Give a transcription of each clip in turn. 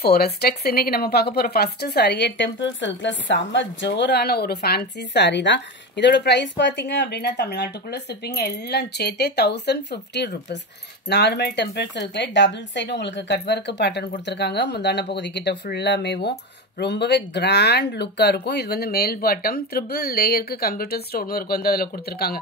Forest Tex இன்னைக்கு நம்ம பார்க்க போற ஃபர்ஸ்ட் சாரியே டெம்பிள் சில்க்ல செம ஜோரான ஒரு ஃபேன்சி சாரி தான். இதோட பிரைஸ் பாத்தீங்க அப்படினா தமிழ்நாட்டுக்குள்ள ஷிப்பிங் எல்லாம் சேர்த்தே 1050 ரூபாய். நார்மல் டெம்பிள் சில்க்ல டபுள் சைடு உங்களுக்கு கட் வர்க் பேட்டர்ன் கொடுத்திருக்காங்க. முந்தான பகுதி கிட்ட ஃபுல்லா மேவும் ரொம்பவே கிராண்ட் லுக்கா இருக்கும். இது வந்து மேல் பாட்டம் ட்ரிபிள் லேயருக்கு கம்ப்யூட்டர் ஸ்டோன் வர்க் வந்து அதுல கொடுத்திருக்காங்க.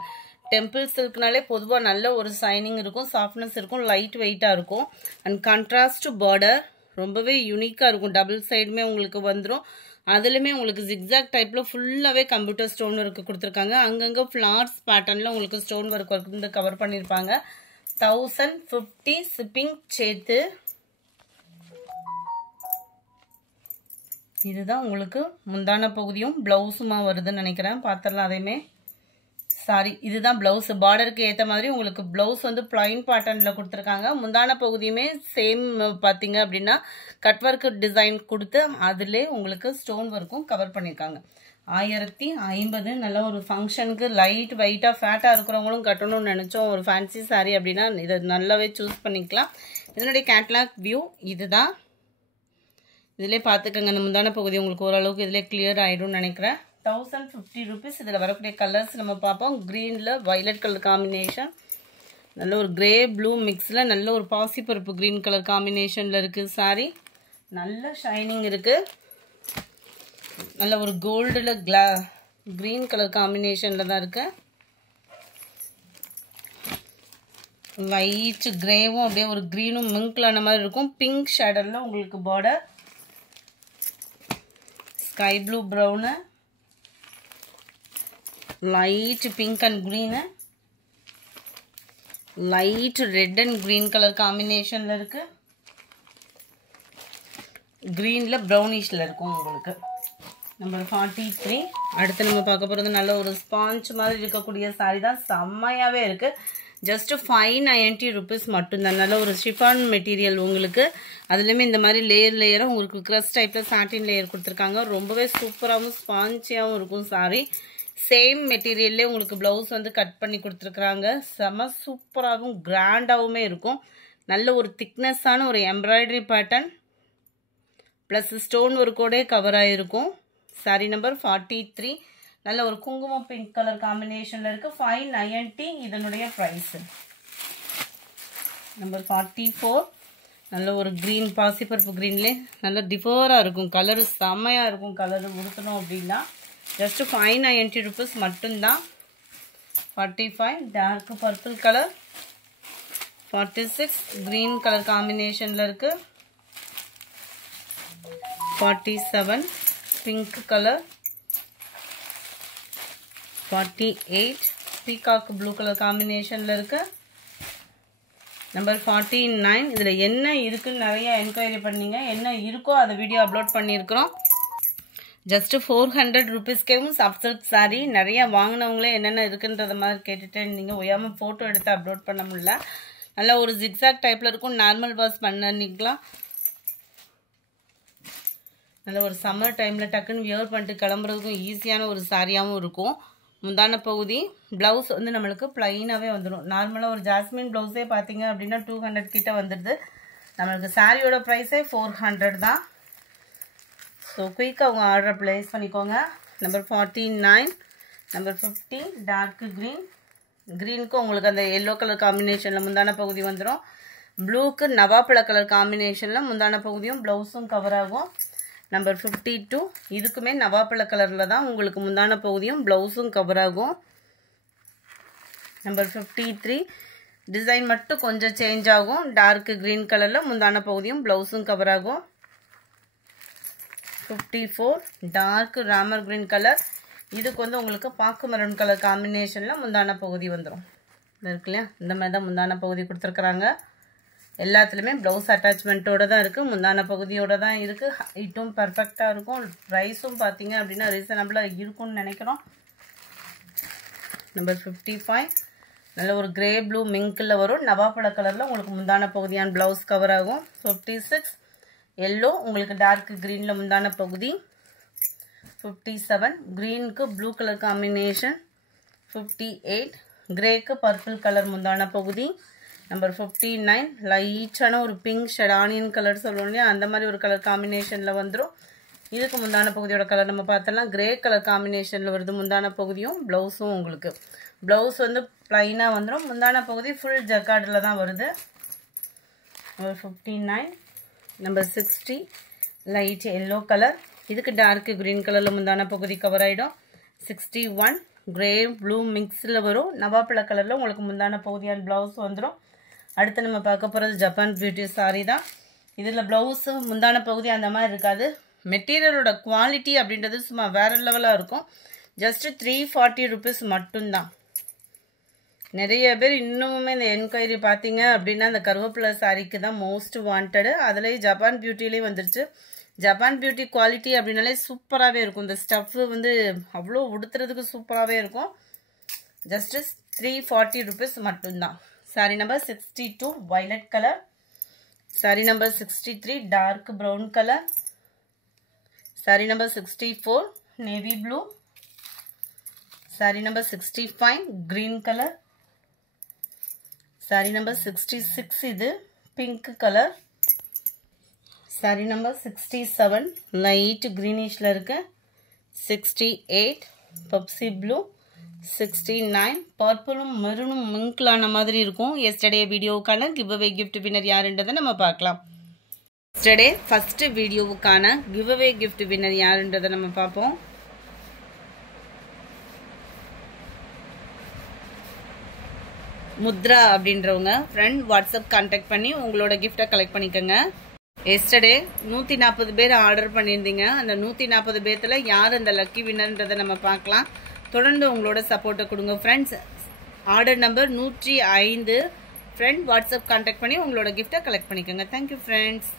டெம்பிள் சில்க்னாலே பொதுவா நல்ல ஒரு ஷைனிங் இருக்கும், சாஃப்ட்னஸ் இருக்கும், லைட் வெயிட்டா இருக்கும். அண்ட் கான்ட்ராஸ்ட் பார்டர் ரொம்பவே யூனிக்கா இருக்கும். டபுள் சைடுமே உங்களுக்கு வந்துரும். அதுலயுமே உங்களுக்கு ஜிக்ஸாக் டைப்ல ஃபுல்லாவே கம்ப்யூட்டர் ஸ்டோன் ஒர்க் கொடுத்திருக்காங்க. அங்கங்க ஃபிளார்ஸ் பேட்டர்ன்ல உங்களுக்கு ஸ்டோன் ஒர்க் வந்து கவர் பண்ணிருப்பாங்க. 1050 ஷிப்பிங் சேர்த்து. இதுதான் உங்களுக்கு முந்தான பகுதியும் பிளவுஸுமா வருதுன்னு நினைக்கிறேன். பாத்திரலாம் அதையுமே. சாரி, இதுதான் பிளவுஸ். பார்டருக்கு ஏற்ற மாதிரி உங்களுக்கு பிளவுஸ் வந்து பிளைன் பேட்டர்ன்ல கொடுத்துருக்காங்க. முந்தான பகுதியுமே சேம் பார்த்தீங்க அப்படின்னா கட் ஒர்க் டிசைன் கொடுத்து அதுல உங்களுக்கு ஸ்டோன் ஒர்க்கும் கவர் பண்ணியிருக்காங்க. 1050 நல்ல ஒரு ஃபங்க்ஷனுக்கு லைட் வெயிட்டா ஃபேட்டா இருக்கிறவங்களும் கட்டணும்னு நினைச்சோம் ஒரு ஃபேன்சி சாரி அப்படின்னா இதை நல்லாவே சூஸ் பண்ணிக்கலாம். இதனுடைய கேட்லாக் வியூ இதுதான். இதுல பார்த்துக்கங்க. இந்த முந்தான பகுதி உங்களுக்கு ஓரளவுக்கு இதுல கிளியர் ஆயிடும்னு நினைக்கிறேன். 1050 ரூபீஸ். இதில் வரக்கூடிய கலர்ஸ் நம்ம பார்ப்போம். க்ரீனில் வயலட் கலர் காம்பினேஷன், நல்ல ஒரு கிரே ப்ளூ மிக்ஸில் நல்ல ஒரு பாசிப்பருப்பு க்ரீன் கலர் காம்பினேஷனில் இருக்குது சாரி. நல்ல ஷைனிங் இருக்குது. நல்ல ஒரு கோல்டில் க்ரீன் கலர் காம்பினேஷனில் தான் இருக்குது. லைட் கிரேவும் அப்படியே ஒரு க்ரீனும் மிங்க்லான மாதிரி இருக்கும். பிங்க் ஷேடரில் உங்களுக்கு border, sky blue brown, light pink and green, light red and green colour காம்பினேஷன்ல இருக்கு. கிரீன்ல ப்ரௌனிஷ்ல இருக்கும் உங்களுக்கு. நம்பர் 43. அடுத்து நம்ம பார்க்க போறது நல்ல ஒரு ஸ்பாஞ்ச் மாதிரி இருக்கக்கூடிய சாரி தான். செம்மையாவே இருக்கு. ஜஸ்ட் 590 ரூபீஸ் மட்டும்தான். நல்ல ஒரு ஷிஃபான் மெட்டீரியல் உங்களுக்கு. அதுலயுமே இந்த மாதிரி லேயர் லேயரா உங்களுக்கு கிரஸ் டைப்ல சாட்டின் லேயர் கொடுத்துருக்காங்க. ரொம்பவே சூப்பராகவும் ஸ்பாஞ்சியாகவும் இருக்கும் சாரி. சேம் மெட்டீரியல்லே உங்களுக்கு பிளவுஸ் வந்து கட் பண்ணி கொடுத்துருக்குறாங்க. செம சூப்பராகவும் கிராண்டாகவுமே இருக்கும். நல்ல ஒரு திக்னஸான ஒரு எம்ப்ராய்டரி பேட்டர்ன் ப்ளஸ் ஸ்டோன் ஒர்க்கோடே கவர் ஆகிருக்கும். சாரி நம்பர் 43. நல்ல ஒரு குங்குமம் பிங்க் கலர் காம்பினேஷனில் இருக்குது. 590 இதனுடைய ப்ரைஸு. நம்பர் 44. நல்ல ஒரு க்ரீன் பாசிப்பருப்பு க்ரீன்லேயே நல்ல டிஃபராக இருக்கும். கலரு செம்மையாக இருக்கும். கலரு உடுத்தணும் அப்படின்னா ஜஸ்ட் 590 ரூபீஸ் மட்டும்தான். 45 dark purple colour, 46 green colour காம்பினேஷன்ல இருக்கு, 47 pink colour, 48 peacock blue colour காம்பினேஷன்ல இருக்கு. நம்பர் 49. இதுல என்ன இருக்குன்னு நிறைய என்கொயரி பண்ணீங்க. என்ன இருக்கோ அதை வீடியோ அப்லோட் பண்ணியிருக்கிறோம். ஜஸ்ட் 400 ரூபீஸ்க்கேவும் சாஃப்ட் சில்க் சாரி. நிறைய வாங்கினவங்களே என்னென்ன இருக்குன்றத மாதிரி கேட்டுட்டு இருந்தீங்க. ஒய்யாம ஃபோட்டோ எடுத்து அப்லோட் பண்ண முடியல. நல்லா ஒரு ஜிக்ஸாக் டைப்ல இருக்கும். நார்மல் வாஷ் பண்ணிக்கலாம். நல்ல ஒரு சம்மர் டைம்ல டக்குன்னு வியர் பண்ணிட்டு கிளம்புறதுக்கும் ஈஸியான ஒரு சாரியாகவும் இருக்கும். முந்தான பகுதி பிளவுஸ் வந்து நம்மளுக்கு பிளைனாவே வந்துடும். நார்மலா ஒரு ஜாஸ்மின் பிளவுஸே பார்த்தீங்க அப்படின்னா 200 கிட்ட வந்துடுது. நம்மளுக்கு சாரியோட ப்ரைஸே 400 தான். ஸோ குயிக்காக உங்கள் ஆர்டரை ப்ளேஸ் பண்ணிக்கோங்க. நம்பர் 49. Number 50 dark green. க்ரீனுக்கு உங்களுக்கு அந்த எல்லோ கலர் காம்பினேஷனில் முந்தான பகுதி வந்துடும். ப்ளூக்கு நவாப்பழ கலர் காம்பினேஷனில் முந்தான பகுதியும் ப்ளவுஸும் கவர் ஆகும். நம்பர் 52. இதுக்குமே நவாப்பழ கலரில் தான் உங்களுக்கு முந்தான பகுதியும் ப்ளவுஸும் கவர் ஆகும். நம்பர் 53. டிசைன் மட்டும் கொஞ்சம் சேஞ்ச் ஆகும். டார்க் க்ரீன் கலரில் முந்தான பகுதியும் ப்ளவுஸும் கவர் ஆகும். 54 டார்க் ராமர் கிரீன் கலர். இதுக்கு வந்து உங்களுக்கு பாக்கு மெரூன் கலர் காம்பினேஷனில் முந்தான பகுதி வந்துடும். இருக்கு இல்லையா, இந்த மாதிரி தான் முந்தான பகுதி கொடுத்துருக்குறாங்க. எல்லாத்துலேயுமே ப்ளவுஸ் அட்டாச்மெண்ட்டோட தான் இருக்குது. முந்தான பகுதியோட தான் இருக்குது. ஹைட்டும் பர்ஃபெக்டாக இருக்கும். ப்ரைஸும் பார்த்தீங்க அப்படின்னா ரீசனபிளாக இருக்கும்னு நினைக்கிறோம். நம்பர் 55. நல்ல ஒரு கிரே ப்ளூ மிங்கில் வரும். நவாப்பழ கலரில் உங்களுக்கு முந்தான பகுதியான ப்ளவுஸ் கவர் ஆகும். 56 எல்லோ உங்களுக்கு டார்க் கிரீனில் முந்தான பகுதி. 57 கிரீனுக்கு ப்ளூ கலர் காம்பினேஷன். 58 கிரேக்கு பர்பிள் கலர் முந்தான பகுதி. நம்பர் 59 லைட்டான ஒரு பிங்க் ஷேட் ஆனியன் கலர் சொல்லுவோம் இல்லையா அந்த மாதிரி ஒரு கலர் காம்பினேஷனில் வந்துடும். இதுக்கு முந்தான பகுதியோட கலர் நம்ம பார்த்தலாம் கிரே கலர் காம்பினேஷனில் வருது. முந்தான பகுதியும் ப்ளவுஸும் உங்களுக்கு ப்ளவுஸ் வந்து ப்ளைனாக வந்துடும். முந்தான பகுதி ஃபுல் ஜக்கார்டில் தான் வருது. Number 59 number 60 light yellow colour. இதுக்கு டார்க் க்ரீன் கலரில் முந்தான பகுதி கவர் ஆகிடும். 61 கிரே ப்ளூ மிக்ஸில் வரும். நவாப்பழ கலரில் உங்களுக்கு முந்தான பகுதியான ப்ளவுஸ் வந்துடும். அடுத்து நம்ம பார்க்க போகிறது ஜப்பான் பியூட்டி சாரி தான். இதில் ப்ளவுஸு முந்தான பகுதி அந்த மாதிரி இருக்காது. மெட்டீரியலோட குவாலிட்டி அப்படின்றது சும்மா வேறு லெவலாக இருக்கும். ஜஸ்ட்டு 340 ருபீஸ் மட்டும்தான். நிறைய பேர் இன்னுமே இந்த என்கொயரி பார்த்தீங்க அப்படின்னா அந்த கருவேப்பிலை சாரிக்கு தான் மோஸ்ட் வாண்டடு. அதுலேயே ஜப்பான் பியூட்டிலேயும் வந்துருச்சு. ஜப்பான் பியூட்டி குவாலிட்டி அப்படின்னாலே சூப்பராகவே இருக்கும். இந்த ஸ்டஃப்பு வந்து அவ்வளோ உடுத்துறதுக்கு சூப்பராகவே இருக்கும். ஜஸ்ட்டு 340 ருபீஸ் மட்டும்தான். Sari number 62 violet colour. Sari number 63 dark brown colour. Sari number 64 navy blue. Sari number 65 green colour. Sari number 66 இது pink colour. Sari number 67 light க்ரீனிஷில் இருக்கு. 68 பப்சி ப்ளூ. 69 பர்பிளும் மெரூனும் மிங்க்லான மாதிரி இருக்கும். எஸ்டர்டே வீடியோவுக்கான கிவ் அவே கிஃப்ட் வின்னர் யாருன்றதை நம்ம பார்க்கலாம். எஸ்டர்டே ஃபர்ஸ்ட் வீடியோவுக்கான கிவ் அவே கிஃப்ட் வின்னர் யாருன்றதை நம்ம பார்ப்போம். முத்ரா அப்படின்றவங்க ஃப்ரெண்ட் வாட்ஸ்அப் கான்டாக்ட் பண்ணி உங்களோட கிஃப்டை கலெக்ட் பண்ணிக்கோங்க. எஸ்டர்டே 140 பேர் ஆர்டர் பண்ணியிருந்தீங்க. அந்த 140 பேர்த்தில் யார் அந்த லக்கி வின்னர்ன்றதை நம்ம பார்க்கலாம். தொடர்ந்து உங்களோட சப்போர்ட்டை கொடுங்க friends. Order number 105 friend WhatsApp contact பண்ணி உங்களோட கிஃப்டை கலெக்ட் பண்ணிக்கோங்க. Thank you friends.